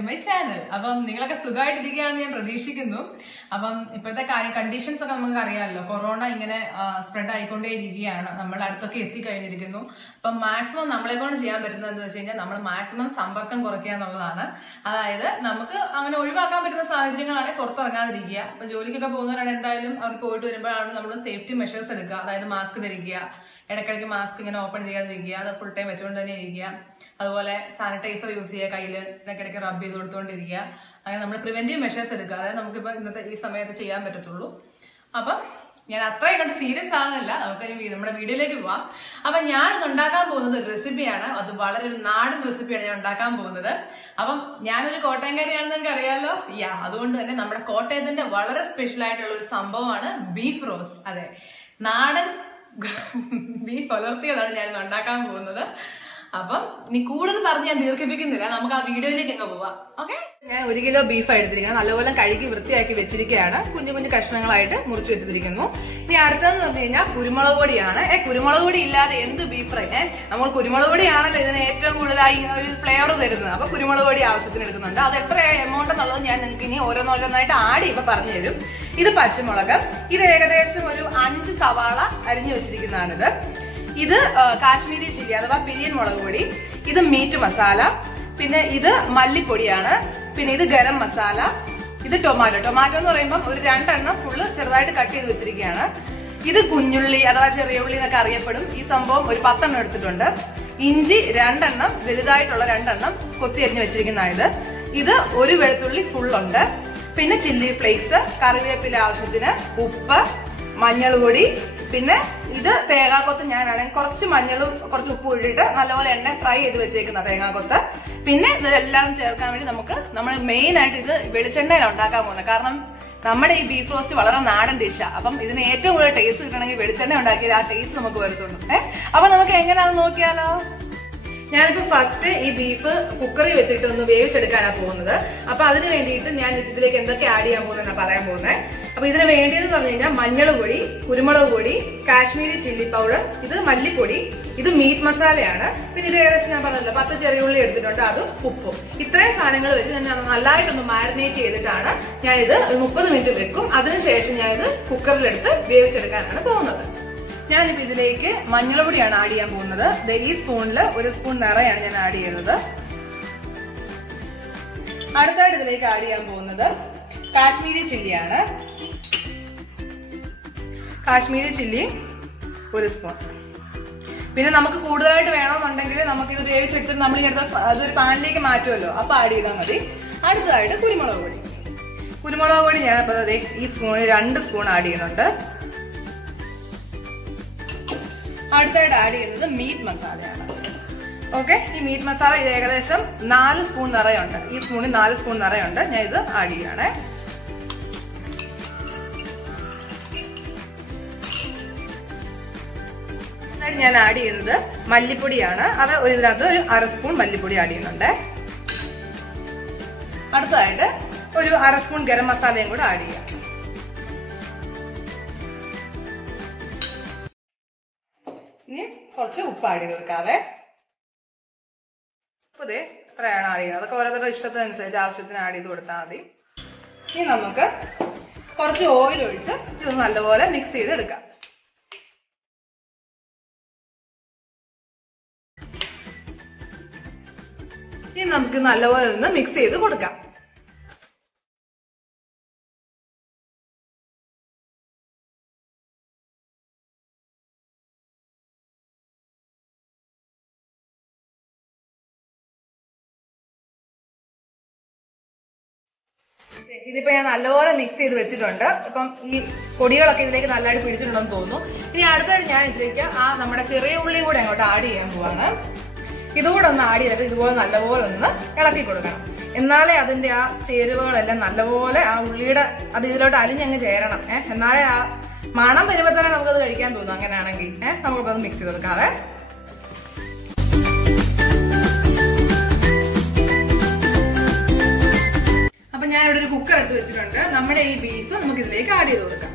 To my channel. അപ്പം നിങ്ങളൊക്കെ സുഖമായിട്ടിരിക്കുകയാണെന്ന് ഞാൻ പ്രതീക്ഷിക്കുന്നു. അപ്പം ഇപ്പോഴത്തെ കണ്ടീഷൻസ് ഒക്കെ നമുക്ക് അറിയാമല്ലോ, കൊറോണ ഇങ്ങനെ സ്പ്രെഡ് ആയിക്കൊണ്ടേ ഇരിക്കുകയാണ്, നമ്മൾ അടുത്തൊക്കെ എത്തിക്കഴിഞ്ഞിരിക്കുന്നു. അപ്പം മാക്സിമം നമ്മളെ കൊണ്ട് ചെയ്യാൻ പറ്റുന്നത് എന്ന് വെച്ച് കഴിഞ്ഞാൽ നമ്മൾ മാക്സിമം സമ്പർക്കം കുറയ്ക്കുക എന്നുള്ളതാണ്. അതായത് നമുക്ക് അങ്ങനെ ഒഴിവാക്കാൻ പറ്റുന്ന സാഹചര്യങ്ങളാണെങ്കിൽ പുറത്തിറങ്ങാതിരിക്കുക. ഇപ്പൊ ജോലിക്കൊക്കെ പോകുന്നവരാണ് എന്തായാലും അവർ പോയിട്ട് വരുമ്പോഴാണ് നമ്മൾ സേഫ്റ്റി മെഷേഴ്സ് എടുക്കുക. അതായത് മാസ്ക് ധരിക്കുക, ഇടയ്ക്കിടയ്ക്ക് മാസ്ക് ഇങ്ങനെ ഓപ്പൺ ചെയ്യാതിരിക്കുക, അത് ഫുൾ ടൈം വെച്ചുകൊണ്ട് തന്നെ ഇരിക്കുക. അതുപോലെ സാനിറ്റൈസർ യൂസ് ചെയ്യുക, കയ്യിൽ ഇടയ്ക്കിടയ്ക്ക് റബ്ബ് ചെയ്ത് കൊടുത്തുകൊണ്ടിരിക്കുക. അങ്ങനെ നമ്മൾ പ്രിവെന്റീവ് മെഷേഴ്സ് എടുക്കുക. അതായത് നമുക്കിപ്പോൾ ഇന്നത്തെ ഈ സമയത്ത് ചെയ്യാൻ പറ്റത്തുള്ളൂ. അപ്പം ഞാൻ അത്രയും കണ്ട് സീരിയസ് ആകുന്നില്ല, നമുക്ക് നമ്മുടെ വീഡിയോയിലേക്ക് പോവാം. അപ്പൊ ഞാനിന്ന് ഉണ്ടാക്കാൻ പോകുന്നത് ഒരു റെസിപ്പിയാണ്. അത് വളരെ ഒരു നാടൻ റെസിപ്പിയാണ് ഞാൻ ഉണ്ടാക്കാൻ പോകുന്നത്. അപ്പം ഞാനൊരു കോട്ടയംകാരിയാണെന്ന് നിങ്ങൾക്ക് അറിയാലോ. അതുകൊണ്ട് തന്നെ നമ്മുടെ കോട്ടയത്തിന്റെ വളരെ സ്പെഷ്യൽ ആയിട്ടുള്ള ഒരു സംഭവമാണ് ബീഫ് റോസ്റ്റ്. അതെ, നാടൻ ബീഫ് വളർത്തിയതാണ് ഞാൻ ഉണ്ടാക്കാൻ പോകുന്നത്. അപ്പം നീ കൂടുതൽ പറഞ്ഞ് ഞാൻ ദീർഘിപ്പിക്കുന്നില്ല, നമുക്ക് ആ വീഡിയോയിലേക്ക് അങ്ങ് പോവാം. ഓക്കെ, ഞാൻ 1 കിലോ ബീഫ് എടുത്തിരിക്കുന്നത് നല്ലപോലെ കഴുകി വൃത്തിയാക്കി വെച്ചിരിക്കുകയാണ്. കുഞ്ഞു കുഞ്ഞു കഷ്ണങ്ങളായിട്ട് മുറിച്ചു വെച്ചിരിക്കുന്നു. ഇനി അടുത്തതെന്ന് പറഞ്ഞു കഴിഞ്ഞാൽ കുരുമുളക് പൊടിയാണ്. കുരുമുളക് പൊടി ഇല്ലാതെ എന്ത് ബീഫ് ഫ്രൈ? നമ്മൾ കുരുമുളക് പൊടിയാണല്ലോ ഇതിന് ഏറ്റവും കൂടുതലായി ഒരു ഫ്ലേവർ തരുന്നത്. അപ്പൊ കുരുമുളക് പൊടി ആവശ്യത്തിന് എടുക്കുന്നുണ്ട്. അത് എത്ര എമൗണ്ട് എന്നുള്ളത് ഞാൻ നിങ്ങൾക്ക് ഇനി ഓരോന്നോരോന്നായിട്ട് ആഡ് ചെയ്യുമ്പോൾ പറഞ്ഞു തരും. ഇത് പച്ചമുളക്, ഇത് ഏകദേശം ഒരു 5 സവാള അരിഞ്ഞു വെച്ചിരിക്കുന്നതാണിത്. ഇത് കാശ്മീരി ചില്ലി അഥവാ പിരിയൻ മുളക് പൊടി, ഇത് മീറ്റ് മസാല, പിന്നെ ഇത് മല്ലിപ്പൊടിയാണ്, പിന്നെ ഇത് ഗരം മസാല, ഇത് ടൊമാറ്റോ എന്ന് പറയുമ്പോൾ ഒരു 2 എണ്ണം ഫുള്ള് ചെറുതായിട്ട് കട്ട് ചെയ്ത് വെച്ചിരിക്കുകയാണ്. ഇത് കുഞ്ഞുള്ളി അഥവാ ചെറിയ ഉള്ളി എന്നൊക്കെ അറിയപ്പെടും. ഈ സംഭവം ഒരു 10 എണ്ണം എടുത്തിട്ടുണ്ട്. ഇഞ്ചി 2 എണ്ണം വലുതായിട്ടുള്ള 2 എണ്ണം കൊത്തി അരിഞ്ഞ് വെച്ചിരിക്കുന്നതായത്. ഇത് ഒരു വെളുത്തുള്ളി ഫുള്ളുണ്ട്. പിന്നെ ചില്ലി ഫ്ലേക്സ്, കറിവേപ്പില ആവശ്യത്തിന്, ഉപ്പ്, മഞ്ഞൾ പൊടി, പിന്നെ ഇത് തേങ്ങാക്കൊത്ത്. ഞാനാണെങ്കിൽ കുറച്ച് മഞ്ഞളും കുറച്ച് ഉപ്പും ഇട്ടിട്ട് നല്ലപോലെ എണ്ണ ഫ്രൈ ചെയ്ത് വെച്ചേക്കുന്ന തേങ്ങാക്കൊത്ത്. പിന്നെ ഇതെല്ലാം ചേർക്കാൻ വേണ്ടി നമ്മൾ മെയിൻ ആയിട്ട് ഇത് വെളിച്ചെണ്ണയിലാണ് ഉണ്ടാക്കാൻ പോകുന്നത്. കാരണം നമ്മുടെ ഈ ബീഫ് റോസ്റ്റ് വളരെ നാടൻ ഡിഷാണ്. അപ്പം ഇതിന് ഏറ്റവും കൂടുതൽ ടേസ്റ്റ് കിട്ടണമെങ്കിൽ വെളിച്ചെണ്ണ ഉണ്ടാക്കിയത് ആ ടേസ്റ്റ് നമുക്ക് വരുത്തുള്ളൂ. അപ്പൊ നമുക്ക് എങ്ങനെയാണെന്ന് നോക്കിയാലോ. ഞാനിപ്പോ ഫസ്റ്റ് ഈ ബീഫ് കുക്കറിൽ വെച്ചിട്ട് ഒന്ന് വേവിച്ചെടുക്കാനാണ് പോകുന്നത്. അപ്പൊ അതിന് വേണ്ടിയിട്ട് ഞാൻ ഇതിലേക്ക് എന്തൊക്കെ ആഡ് ചെയ്യാൻ പോകുന്നതെന്നാണ് പറയാൻ പോകുന്നത്. അപ്പൊ ഇതിന് വേണ്ടിയെന്ന് പറഞ്ഞു കഴിഞ്ഞാൽ മഞ്ഞൾ പൊടി, കുരുമുളക് പൊടി, കാശ്മീരി ചില്ലി പൗഡർ, ഇത് മല്ലിപ്പൊടി, ഇത് മീറ്റ് മസാലയാണ്. പിന്നെ ഇത് ഏകദേശം ഞാൻ പറഞ്ഞല്ലോ 10 ചെറിയ ഉള്ളി എടുത്തിട്ടുണ്ട്, അതും ഉപ്പും. ഇത്രയും സാധനങ്ങൾ വെച്ച് ഞാൻ നല്ലതായിട്ടൊന്ന് മാരിനേറ്റ് ചെയ്തിട്ടാണ് ഞാനിത് 30 മിനിറ്റ് വെക്കും. അതിനുശേഷം ഞാനിത് കുക്കറിലെടുത്ത് വേവിച്ചെടുക്കാനാണ് പോകുന്നത്. ഞാനിപ്പോ ഇതിലേക്ക് മഞ്ഞൾ പൊടിയാണ് ആഡ് ചെയ്യാൻ പോകുന്നത്. ഈ സ്പൂണിൽ 1 സ്പൂൺ നിറയാണ് ഞാൻ ആഡ് ചെയ്യുന്നത്. അടുത്തായിട്ട് ഇതിലേക്ക് ആഡ് ചെയ്യാൻ പോകുന്നത് കാശ്മീരി ചില്ലിയാണ്. Kashmiri chilli 1 spoon. പിന്നെ നമുക്ക് കൂടുതലായിട്ട് വേണമെന്നുണ്ടെങ്കിൽ നമുക്കിത് വേവിച്ചെടുത്തിട്ട് നമ്മൾ അതൊരു പാനിലേക്ക് മാറ്റുമല്ലോ, അപ്പൊ ആഡ് ചെയ്താൽ മതി. അടുത്തതായിട്ട് കുരുമുളക് പൊടി. കുരുമുളക് പൊടി ഞാൻ ഈ സ്പൂണിൽ 2 സ്പൂൺ ആഡ് ചെയ്യുന്നുണ്ട്. അടുത്തായിട്ട് ആഡ് ചെയ്യുന്നത് മീറ്റ് മസാലയാണ്. ഓക്കെ, ഈ മീറ്റ് മസാല ഇത് ഏകദേശം 4 സ്പൂൺ നിറയുണ്ട്. ഈ സ്പൂണിൽ 4 സ്പൂൺ നിറയുണ്ട്. ഞാൻ ഇത് ആഡ് ചെയ്യണേ. ഞാൻ ആഡ് ചെയ്യുന്നത് മല്ലിപ്പൊടിയാണ്. അത് ഇതിനകത്ത് ഒരു 1/2 സ്പൂൺ മല്ലിപ്പൊടി ആഡ് ചെയ്യുന്നുണ്ട്. അടുത്തതായിട്ട് ഒരു 1/2 സ്പൂൺ ഗരം മസാലയും കൂടെ ആഡ് ചെയ്യാം. ഇനി കുറച്ച് ഉപ്പ് ആഡ് ചെയ്ത് കൊടുക്കാവേ. ഉപ്പ് എത്രയാണ് ആഡ് ചെയ്യുന്നത് അതൊക്കെ ഓരോരുത്തരുടെ ഇഷ്ടത്തിനനുസരിച്ച് ആവശ്യത്തിന് ആഡ് ചെയ്ത് കൊടുത്താൽ മതി. ഇനി നമുക്ക് കുറച്ച് ഓയിൽ ഒഴിച്ച് ഇത് നല്ലപോലെ മിക്സ് ചെയ്ത് എടുക്കാം. ഇനി നമുക്ക് നല്ലപോലെ ഒന്ന് മിക്സ് ചെയ്ത് കൊടുക്കാം. ഇതിപ്പോ ഞാൻ നല്ലപോലെ മിക്സ് ചെയ്ത് വെച്ചിട്ടുണ്ട്. ഇപ്പം ഈ പൊടികളൊക്കെ ഇതിലേക്ക് നല്ലതായിട്ട് പിടിച്ചിട്ടുണ്ടെന്ന് തോന്നുന്നു. ഇനി അടുത്തായിട്ട് ഞാൻ ഇതിലേക്ക് നമ്മുടെ ചെറിയ ഉള്ളിയും കൂടെ അങ്ങോട്ട് ആഡ് ചെയ്യാൻ പോവാണ്. ഇതുകൂടെ ഒന്ന് ആഡ് ചെയ്തിട്ട് ഇതുപോലെ നല്ലപോലെ ഒന്ന് ഇളക്കി കൊടുക്കണം. എന്നാലേ അതിന്റെ ആ ചേരുവകളെല്ലാം നല്ലപോലെ ആ ഉള്ളിയുടെ അത് ഇതിലോട്ട് അലിഞ്ഞങ്ങ് ചേരണം. എന്നാലേ ആ മണം വരുമ്പോൾ തന്നെ നമുക്കത് കഴിക്കാൻ തോന്നും. അങ്ങനെയാണെങ്കിൽ നമുക്കത് മിക്സ് ചെയ്ത് കൊടുക്കാവേ. അപ്പൊ ഞാൻ ഇവിടെ ഒരു കുക്കർ എടുത്ത് വെച്ചിട്ടുണ്ട്. നമ്മുടെ ഈ ബീഫ് നമുക്ക് ഇതിലേക്ക് ആഡ് ചെയ്ത് കൊടുക്കാം.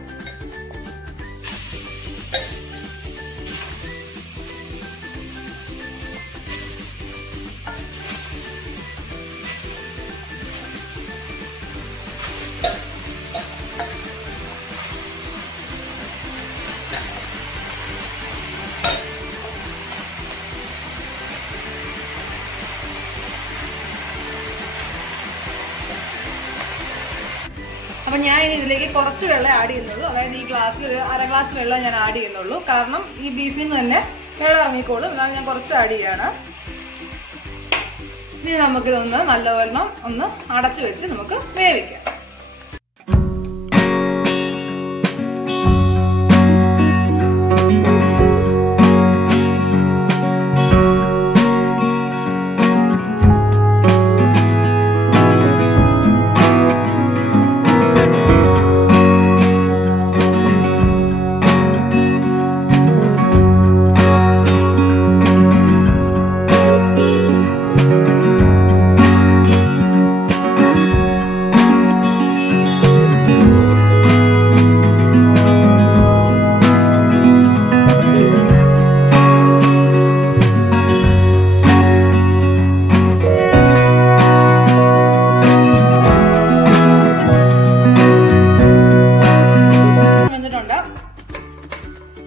അപ്പൊ ഞാൻ ഇനി ഇതിലേക്ക് കുറച്ച് വെള്ളം ആഡ് ചെയ്യുന്നുള്ളൂ. അതായത് ഈ ഗ്ലാസ്സിൽ അര ഗ്ലാസ് വെള്ളം ഞാൻ ആഡ് ചെയ്യുന്നുള്ളൂ. കാരണം ഈ ബീഫിൽ നിന്ന് തന്നെ വെള്ളം ഇറങ്ങിക്കോളും. എന്നാൽ ഞാൻ കുറച്ച് ആഡ് ചെയ്യാണ്. ഇനി നമുക്കിതൊന്ന് നല്ലവണ്ണം ഒന്ന് അടച്ചു വെച്ച് നമുക്ക് വേവിക്കാം.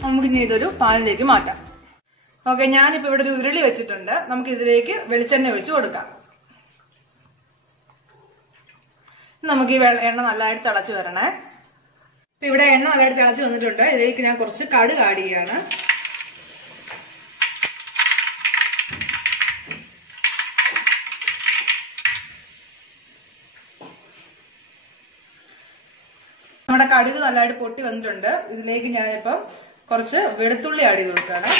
നമുക്കിനി ഇതൊരു പാനിലേക്ക് മാറ്റാം. ഓക്കെ, ഞാനിപ്പോ ഇവിടെ ഒരു ഉരുളി വെച്ചിട്ടുണ്ട്. നമുക്ക് ഇതിലേക്ക് വെളിച്ചെണ്ണ ഒഴിച്ച് കൊടുക്കാം. നമുക്ക് ഈ എണ്ണ നല്ലതായിട്ട് തിളച്ച് വരണേ. ഇപ്പൊ ഇവിടെ എണ്ണ നല്ലതായിട്ട് തിളച്ച് വന്നിട്ടുണ്ട്. ഇതിലേക്ക് ഞാൻ കുറച്ച് കടുക് ആഡ് ചെയ്യാണ്. നമ്മുടെ കടുക് നല്ലതായിട്ട് പൊട്ടി വന്നിട്ടുണ്ട്. ഇതിലേക്ക് ഞാനിപ്പം കുറച്ച് വെളുത്തുള്ളി ആഡ് ചെയ്ത് കൊടുക്കുകയാണ്.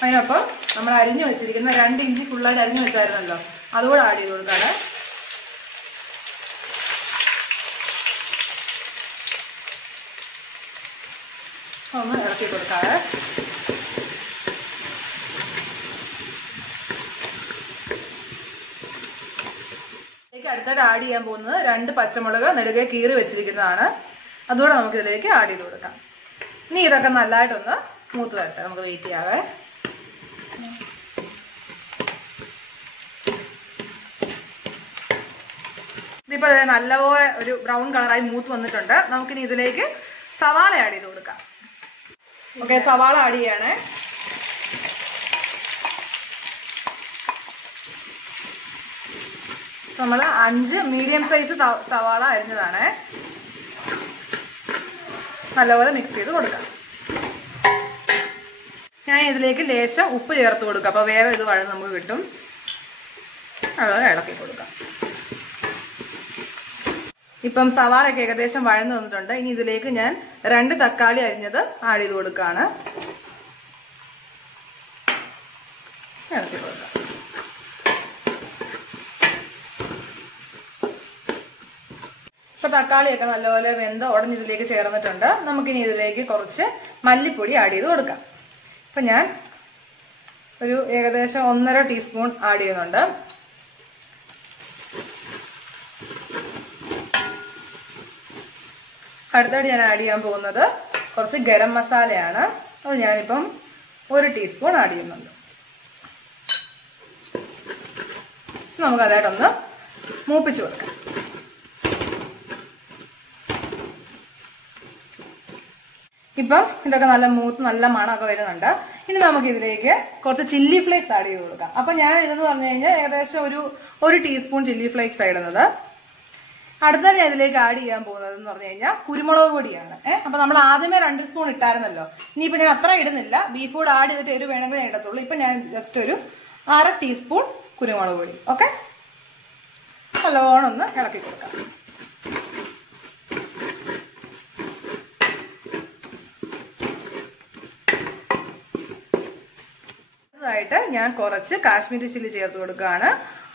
അതിനൊപ്പം നമ്മൾ അരിഞ്ഞു വെച്ചിരിക്കുന്ന 2 ഇഞ്ചി ഫുള്ളായിട്ട് അരിഞ്ഞു വെച്ചായിരുന്നല്ലോ, അതുകൂടെ ആഡ് ചെയ്ത് കൊടുക്കുകയാണ്. ഒന്ന് ഇറക്കി കൊടുക്കാതെ അടുത്തായിട്ട് ആഡ് ചെയ്യാൻ പോകുന്നത് 2 പച്ചമുളക് നെടുകെ കീറി വെച്ചിരിക്കുന്നതാണ്. അതുകൂടെ നമുക്ക് ഇതിലേക്ക് ആഡ് ചെയ്ത് കൊടുക്കാം. ഇനി ഇതൊക്കെ നല്ലതായിട്ടൊന്ന് മൂത്ത് വരട്ടെ. നമുക്ക് വെയിറ്റ് ചെയ്യാവേ. ഇതിപ്പോ നല്ലപോലെ ഒരു ബ്രൗൺ കളറായി മൂത്ത് വന്നിട്ടുണ്ട്. നമുക്കിനി ഇതിലേക്ക് സവാള ആഡ് ചെയ്ത് കൊടുക്കാം. ഓക്കെ, സവാള ആഡ് ചെയ്യണേ. നമ്മൾ 5 മീഡിയം സൈസ് സവാള അരിഞ്ഞതാണ്. നല്ലപോലെ മിക്സ് ചെയ്ത് കൊടുക്കാം. ഞാൻ ഇതിലേക്ക് ലേശം ഉപ്പ് ചേർത്ത് കൊടുക്കാം. അപ്പൊ വേഗം ഇത് വഴന്ന് നമുക്ക് കിട്ടും. അതുപോലെ ഇളക്കി കൊടുക്കാം. ഇപ്പം സവാളയൊക്കെ ഏകദേശം വഴന്ന് വന്നിട്ടുണ്ട്. ഇനി ഇതിലേക്ക് ഞാൻ 2 തക്കാളി അരിഞ്ഞത് ആഡ് ചെയ്ത് കൊടുക്കുകയാണ്. ഇളക്കി കൊടുക്കാം. ഇപ്പൊ തക്കാളിയൊക്കെ നല്ലപോലെ വെന്ത് ഉടഞ്ഞിതിലേക്ക് ചേർന്നിട്ടുണ്ട്. നമുക്കിനി ഇതിലേക്ക് കുറച്ച് മല്ലിപ്പൊടി ആഡ് ചെയ്ത് കൊടുക്കാം. ഇപ്പൊ ഞാൻ ഒരു ഏകദേശം 1.5 ടീസ്പൂൺ ആഡ് ചെയ്യുന്നുണ്ട്. അടുത്തായിട്ട് ഞാൻ ആഡ് ചെയ്യാൻ പോകുന്നത് കുറച്ച് ഗരം മസാലയാണ്. അത് ഞാനിപ്പം 1 ടീസ്പൂൺ ആഡ് ചെയ്യുന്നുണ്ട്. നമുക്ക് അതായിട്ടൊന്ന് മൂപ്പിച്ചു കൊടുക്കാം. ഇപ്പം ഇതൊക്കെ നല്ല മൂത്ത് നല്ല മണമൊക്കെ വരുന്നുണ്ട്. ഇനി നമുക്ക് ഇതിലേക്ക് കുറച്ച് ചില്ലി ഫ്ലേക്സ് ആഡ് ചെയ്ത് കൊടുക്കാം. അപ്പൊ ഞാൻ ഇതെന്ന് പറഞ്ഞു കഴിഞ്ഞാൽ ഏകദേശം ഒരു ടീസ്പൂൺ ചില്ലി ഫ്ലേക്സ് ഇടുന്നത്. അടുത്താണ് ഞാൻ ഇതിലേക്ക് ആഡ് ചെയ്യാൻ പോകുന്നത് എന്ന് പറഞ്ഞു കഴിഞ്ഞാൽ കുരുമുളക് പൊടിയാണ്. അപ്പൊ നമ്മൾ ആദ്യമേ 2 സ്പൂൺ ഇട്ടായിരുന്നല്ലോ. ഇനിയിപ്പോ ഞാൻ അത്ര ഇടുന്നില്ല. ബീഫ് കൂടെ ആഡ് ചെയ്തിട്ട് എരിവ് വേണമെങ്കിൽ ഞാൻ ഇടത്തുള്ളൂ. ഇപ്പൊ ഞാൻ ജസ്റ്റ് ഒരു 1/2 ടീസ്പൂൺ കുരുമുളക് പൊടി. ഓക്കെ, നല്ലോണം ഒന്ന് ഇളക്കി കൊടുക്കാം. ായിട്ട് ഞാൻ കുറച്ച് കാശ്മീരി ചില്ലി ചേർത്ത് കൊടുക്കുകയാണ്.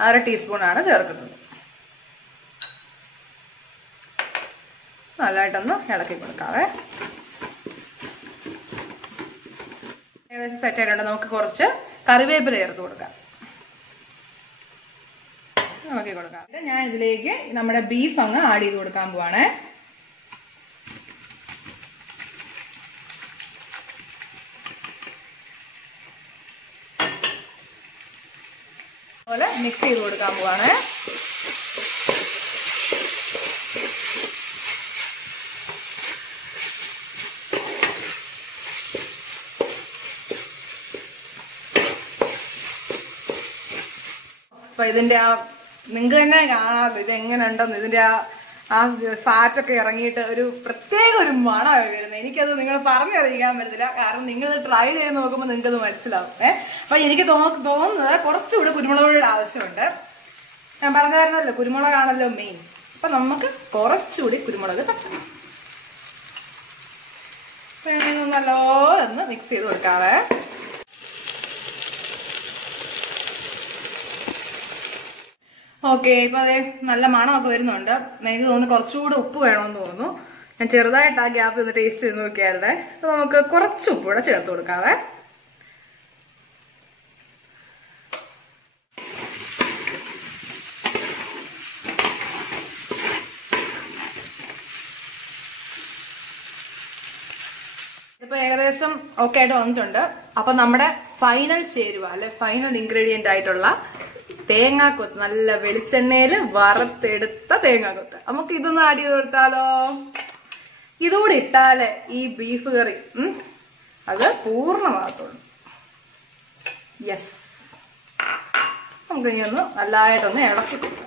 1/2 ടീസ്പൂൺ ആണ് ചേർക്കുന്നത്. നല്ലതായിട്ടൊന്ന് ഇളക്കി കൊടുക്കാവേ. ഏകദേശം സെറ്റ് ആയിട്ടുണ്ട്. നമുക്ക് കുറച്ച് കറിവേപ്പില ചേർത്ത് കൊടുക്കാം. ഇളക്കി കൊടുക്കാം. ഞാൻ ഇതിലേക്ക് നമ്മുടെ ബീഫ് അങ്ങ് ആഡ് ചെയ്ത് കൊടുക്കാൻ പോവാണേ. അതുപോലെ മിക്സ് ചെയ്ത് കൊടുക്കാൻ പോവാണ്. അപ്പൊ ഇതിന്റെ ആ നിങ്ങൾക്ക് തന്നെ കാണാമല്ലോ ഇത് എങ്ങനെ ഉണ്ടെന്ന്. ഇതിന്റെ ആ ഫാറ്റൊക്കെ ഇറങ്ങിയിട്ട് ഒരു പ്രത്യേക ഒരു മണമാണ് വരുന്നത്. എനിക്കത് നിങ്ങൾ പറഞ്ഞറിയിക്കാൻ പറ്റത്തില്ല, കാരണം നിങ്ങൾ ട്രൈ ചെയ്ത് നോക്കുമ്പോൾ നിങ്ങൾക്കത് മനസ്സിലാവും. അപ്പൊ എനിക്ക് തോന്നുന്നത് കുറച്ചുകൂടി കുരുമുളകുകളുടെ ആവശ്യമുണ്ട്. ഞാൻ പറഞ്ഞായിരുന്നല്ലോ കുരുമുളകാണല്ലോ മെയിൻ. അപ്പൊ നമുക്ക് കുറച്ചുകൂടി കുരുമുളക് തട്ടണം. നല്ലോന്ന് മിക്സ് ചെയ്ത് കൊടുക്കാവേ. ഓക്കെ, ഇപ്പൊ അതെ നല്ല മണമൊക്കെ വരുന്നുണ്ട്. എനിക്ക് തോന്നുന്നു കുറച്ചുകൂടി ഉപ്പ് വേണമെന്ന് തോന്നുന്നു. ഞാൻ ചെറുതായിട്ട് ആ ഗ്യാപ്പ് ഒന്ന് ടേസ്റ്റ് ചെയ്ത് നോക്കിയായിരുന്നേ. അപ്പൊ നമുക്ക് കുറച്ച് ഉപ്പ് കൂടെ ചേർത്ത് കൊടുക്കാവേ. ഇപ്പൊ ഏകദേശം ഓക്കെ ആയിട്ട് വന്നിട്ടുണ്ട്. അപ്പൊ നമ്മുടെ ഫൈനൽ ചേരുവ അല്ലെ ഫൈനൽ ഇൻഗ്രീഡിയന്റ് ആയിട്ടുള്ള തേങ്ങാക്കൊത്ത്, നല്ല വെളിച്ചെണ്ണയില് വറുത്തെടുത്ത തേങ്ങാക്കൊത്ത്, നമുക്ക് ഇതൊന്ന് ആഡ് ചെയ്ത് കൊടുത്താലോ? ഇതുകൂടി ഇട്ടാലേ ഈ ബീഫ് കറി അത് പൂർണ്ണമാകത്തുള്ളൂ. യെസ്, നമുക്ക് ഇനി ഒന്ന് നല്ലതായിട്ടൊന്ന് ഇളക്കി കൊടുക്കാം.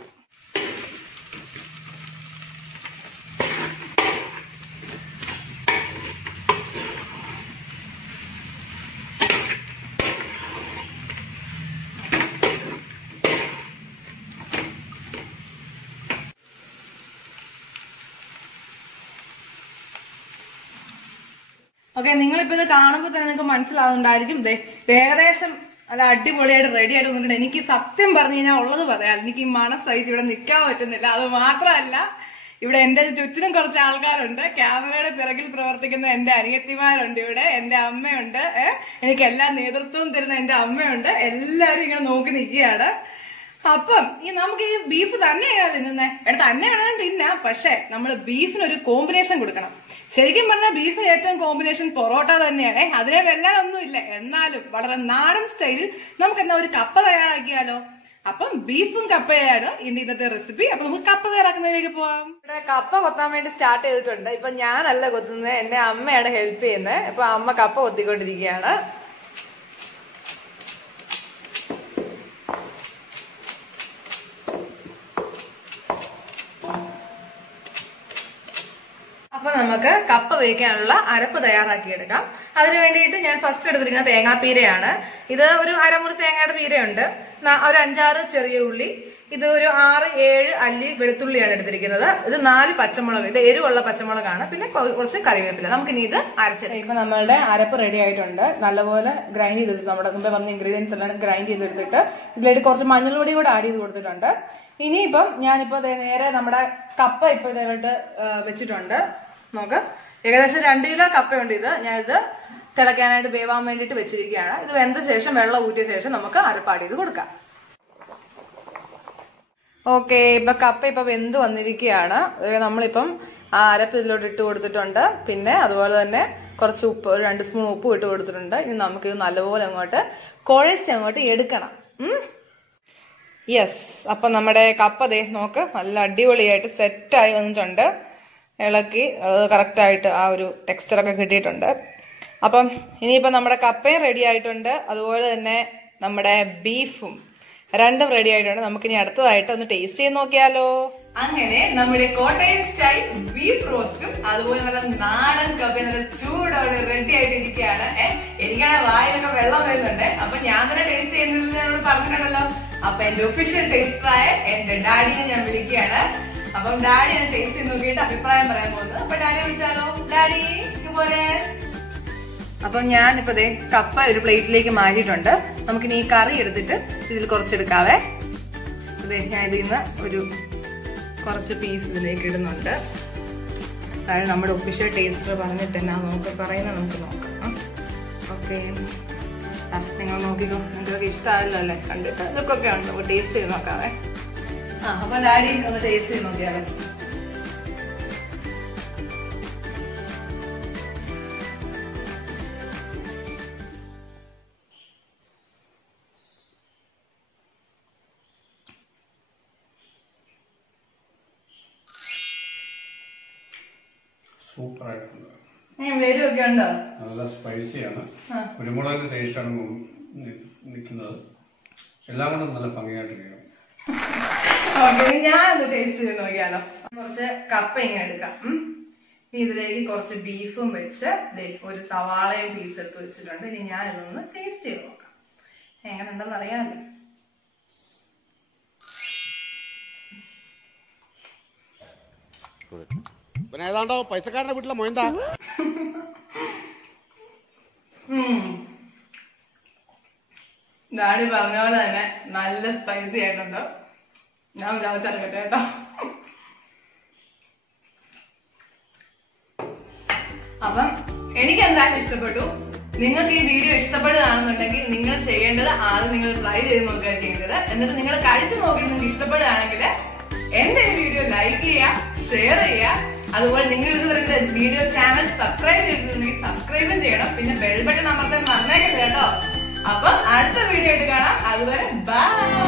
ഓക്കെ, നിങ്ങളിപ്പോ ഇത് കാണുമ്പോൾ തന്നെ നിങ്ങൾക്ക് മനസ്സിലാവുന്നുണ്ടായിരിക്കും. ഏകദേശം അല്ല അടിപൊളിയായിട്ട് റെഡി ആയിട്ട് വന്നിട്ടുണ്ട്. എനിക്ക് സത്യം പറഞ്ഞു കഴിഞ്ഞാൽ ഉള്ളത് പറയാം, എനിക്ക് ഈ സഹിച്ച് ഇവിടെ നിൽക്കാൻ പറ്റുന്നില്ല. അത് മാത്രമല്ല, ഇവിടെ എന്റെ ചുറ്റിനും കുറച്ച് ആൾക്കാരുണ്ട്. ക്യാമറയുടെ പിറകിൽ പ്രവർത്തിക്കുന്ന എന്റെ അനിയത്തിമാരുണ്ട്, ഇവിടെ എന്റെ അമ്മയുണ്ട്, എനിക്ക് എല്ലാ നേതൃത്വവും തരുന്ന എന്റെ അമ്മയുണ്ട്. എല്ലാരും ഇങ്ങനെ നോക്കി നിൽക്കുകയാണ്. അപ്പം നമുക്ക് ഈ ബീഫ് തന്നെയാണ് തിന്നുന്നത്. തന്നെ വേണമെങ്കിൽ തിന്നാം, പക്ഷെ നമ്മൾ ബീഫിനൊരു കോമ്പിനേഷൻ കൊടുക്കണം. ശരിക്കും പറഞ്ഞാൽ ബീഫിന് ഏറ്റവും കോമ്പിനേഷൻ പൊറോട്ട തന്നെയാണ്. അതിനെ വെല്ലാനൊന്നും ഇല്ല. എന്നാലും വളരെ നാടൻ സ്റ്റൈലിൽ നമുക്ക് എന്നാ ഒരു കപ്പ തയ്യാറാക്കിയാലോ? അപ്പം ബീഫും കപ്പയാണ് ഇന്നത്തെ റെസിപ്പി. അപ്പൊ നമുക്ക് കപ്പ തയ്യാറാക്കുന്നതിലേക്ക് പോവാം. ഇവിടെ കപ്പ കൊത്താൻ വേണ്ടി സ്റ്റാർട്ട് ചെയ്തിട്ടുണ്ട്. ഇപ്പൊ ഞാനല്ല കൊത്തുന്നത്, എന്റെ അമ്മയാണ് ഹെൽപ്പ് ചെയ്യുന്നത്. ഇപ്പൊ അമ്മ കപ്പ കൊത്തിക്കൊണ്ടിരിക്കുകയാണ്. അപ്പൊ നമുക്ക് കപ്പ വേവിക്കാനുള്ള അരപ്പ് തയ്യാറാക്കിയെടുക്കാം. അതിനു വേണ്ടിയിട്ട് ഞാൻ ഫസ്റ്റ് എടുത്തിരിക്കുന്നത് തേങ്ങാപ്പീരയാണ്. ഇത് ഒരു അരമുറി തേങ്ങയുടെ പീരയുണ്ട്, ഒരു 5-6 ചെറിയ ഉള്ളി, ഇത് ഒരു 6-7 അല്ലി വെളുത്തുള്ളിയാണ് എടുത്തിരിക്കുന്നത്. ഇത് 4 പച്ചമുളക്, ഇത് എരിവുള്ള പച്ചമുളകാണ്, പിന്നെ കുറച്ച് കറിവേപ്പില. നമുക്കിനി ഇത് അരച്ചെടുക്കാം. ഇപ്പൊ നമ്മളുടെ അരപ്പ് റെഡി ആയിട്ടുണ്ട്. നല്ലപോലെ ഗ്രൈൻഡ് ചെയ്തെടുത്ത് നമ്മുടെ മുമ്പേ പറഞ്ഞ ഇൻഗ്രീഡിയൻസ് എല്ലാം ഗ്രൈൻഡ് ചെയ്തെടുത്തിട്ട് ഇതിലേക്ക് കുറച്ച് മഞ്ഞൾപ്പൊടി കൂടെ ആഡ് ചെയ്ത് കൊടുത്തിട്ടുണ്ട്. ഇനിയിപ്പം ഞാനിപ്പോ നേരെ നമ്മുടെ കപ്പ ഇപ്പൊ ഇതായിട്ട് വെച്ചിട്ടുണ്ട്. നമുക്ക് ഏകദേശം 2 കിലോ കപ്പയുണ്ട്. ഞാനിത് തിളയ്ക്കാനായിട്ട് വേവാൻ വേണ്ടിയിട്ട് വെച്ചിരിക്കുകയാണ്. ഇത് വെന്ത ശേഷം വെള്ളം ഊറ്റിയ ശേഷം നമുക്ക് അരപ്പാട് ചെയ്ത് കൊടുക്കാം. ഓക്കെ, ഇപ്പൊ കപ്പ ഇപ്പൊ വെന്ത് വന്നിരിക്കുകയാണ്. നമ്മളിപ്പം ആ അരപ്പ് ഇതിലോട്ട് ഇട്ട് കൊടുത്തിട്ടുണ്ട്. പിന്നെ അതുപോലെ തന്നെ കുറച്ച് ഉപ്പ്, ഒരു 2 സ്പൂൺ ഉപ്പ് ഇട്ട് കൊടുത്തിട്ടുണ്ട്. ഇനി നമുക്ക് ഇത് നല്ലപോലെ അങ്ങോട്ട് കുഴച്ചങ്ങോട്ട് എടുക്കണം. യെസ്, അപ്പൊ നമ്മുടെ കപ്പ നോക്ക് നല്ല അടിപൊളിയായിട്ട് സെറ്റായി വന്നിട്ടുണ്ട്. ഇളക്കി കറക്റ്റായിട്ട് ആ ഒരു ടെക്സ്ചറൊക്കെ കിട്ടിയിട്ടുണ്ട്. അപ്പം ഇനിയിപ്പം നമ്മുടെ കപ്പയും റെഡി ആയിട്ടുണ്ട്, അതുപോലെ തന്നെ നമ്മുടെ ബീഫും രണ്ടും റെഡി ആയിട്ടുണ്ട്. നമുക്കിനി അടുത്തതായിട്ട് ഒന്ന് ടേസ്റ്റ് ചെയ്ത് നോക്കിയാലോ? അങ്ങനെ നമ്മുടെ കോട്ടയം സ്റ്റൈൽ ബീഫ് റോസ്റ്റും അതുപോലെ നല്ല നാടൻ കപ്പയും നല്ല ചൂടോടെ റെഡി ആയിട്ടിരിക്കുകയാണ്. എനിക്കാണ് വായിലൊക്കെ വെള്ളം വരുന്നുണ്ട്. അപ്പൊ ഞാൻ തന്നെ ടേസ്റ്റ് ചെയ്യുന്നതിനോട് പറഞ്ഞിട്ടുണ്ടല്ലോ. അപ്പൊ എന്റെ ഒഫീഷ്യൽ ടേസ്റ്ററായ എന്റെ ഡാഡിനെ ഞാൻ വിളിക്കുകയാണ്. അപ്പം ഡാഡിയാണ് ടേസ്റ്റ് ചെയ്ത് നോക്കിയിട്ട് അഭിപ്രായം പറയാൻ പോകുന്നത്. അപ്പൊ ഡാഡി വിളിച്ചാലോ? ഡാഡി ഇതുപോലെ. അപ്പം ഞാനിപ്പോ കപ്പ ഒരു പ്ലേറ്റിലേക്ക് മാറ്റിയിട്ടുണ്ട്. നമുക്കിനി ഈ കറി എടുത്തിട്ട് ഇതിൽ കുറച്ചെടുക്കാവേ. ഞാൻ ഇതിൽ നിന്ന് ഒരു കുറച്ച് പീസ് ഇതിലേക്ക് ഇടുന്നുണ്ട്. അതായത് നമ്മുടെ ഒഫീഷ്യൽ ടേസ്റ്റർ പറഞ്ഞിട്ട് തന്നെ പറയുന്നത് നമുക്ക് നോക്കാം. ഓക്കെ, നിങ്ങൾ നോക്കിക്കോ, നിങ്ങൾക്കൊക്കെ ഇഷ്ടമായല്ലോ അല്ലേ കണ്ടിട്ട്. ഇതൊക്കെ ഉണ്ട്, നമുക്ക് ടേസ്റ്റ് ചെയ്ത് നോക്കാവേ. അപ്പൊ ഡാഡി ഒന്ന് ടേസ്റ്റ് ചെയ്ത് നോക്കിയാലോ? സൂപ്പർ ആയിട്ടുണ്ട്. എരിവൊക്കെ ഉണ്ടോ? നല്ല സ്പൈസിയാണ്. കുരുമുളകിന്റെ ടേസ്റ്റാണ് നിൽക്കുന്നത്. എല്ലാം കൊണ്ടും നല്ല ഭംഗിയായിട്ടിരിക്കണം. ഓക്കെ, ഞാനത് ടേസ്റ്റ് ചെയ്ത് നോക്കിയാലോ. കുറച്ച് കപ്പ ഇങ്ങനെ എടുക്കാം. ഇനി ഇതിലേക്ക് കുറച്ച് ബീഫും വെച്ച് ഒരു സവാളയും പീസ് എടുത്ത് വെച്ചിട്ടുണ്ട്. ഇനി ഞാൻ ഇതൊന്ന് ടേസ്റ്റ് ചെയ്ത് നോക്കാം, എങ്ങനെ ഉണ്ടെന്ന് അറിയാമല്ലോ. ഏതാണ്ടോ പൈസക്കാരന്റെ വീട്ടിലെ മൊയന്താ. ഡാഡി പറഞ്ഞ പോലെ തന്നെ നല്ല സ്പൈസി ആയിട്ടുണ്ടോ. ഞാൻ ചവച്ചെടുക്കട്ടെ കേട്ടോ. അപ്പം എനിക്ക് എന്തായാലും ഇഷ്ടപ്പെട്ടു. നിങ്ങൾക്ക് ഈ വീഡിയോ ഇഷ്ടപ്പെടുകയാണെന്നുണ്ടെങ്കിൽ നിങ്ങൾ ചെയ്യേണ്ടത് ആദ്യം നിങ്ങൾ ട്രൈ ചെയ്ത് നോക്കുക ചെയ്യേണ്ടത്. എന്നിട്ട് നിങ്ങൾ കഴിച്ചു നോക്കിയിട്ട് നിങ്ങൾക്ക് ഇഷ്ടപ്പെടുകയാണെങ്കിൽ എന്റെ ഈ വീഡിയോ ലൈക്ക് ചെയ്യുക, ഷെയർ ചെയ്യുക. അതുപോലെ നിങ്ങൾ ഇതുവരെ വീഡിയോ ചാനൽ സബ്സ്ക്രൈബ് ചെയ്തിട്ടുണ്ടെങ്കിൽ സബ്സ്ക്രൈബും ചെയ്യണം. പിന്നെ ബെൽ ബട്ടൺ അമർത്താൻ മറന്നേക്കരുത് കേട്ടോ. അപ്പൊ അടുത്ത വീഡിയോ ആയിട്ട് കാണാം. അതുവരെ ബൈ.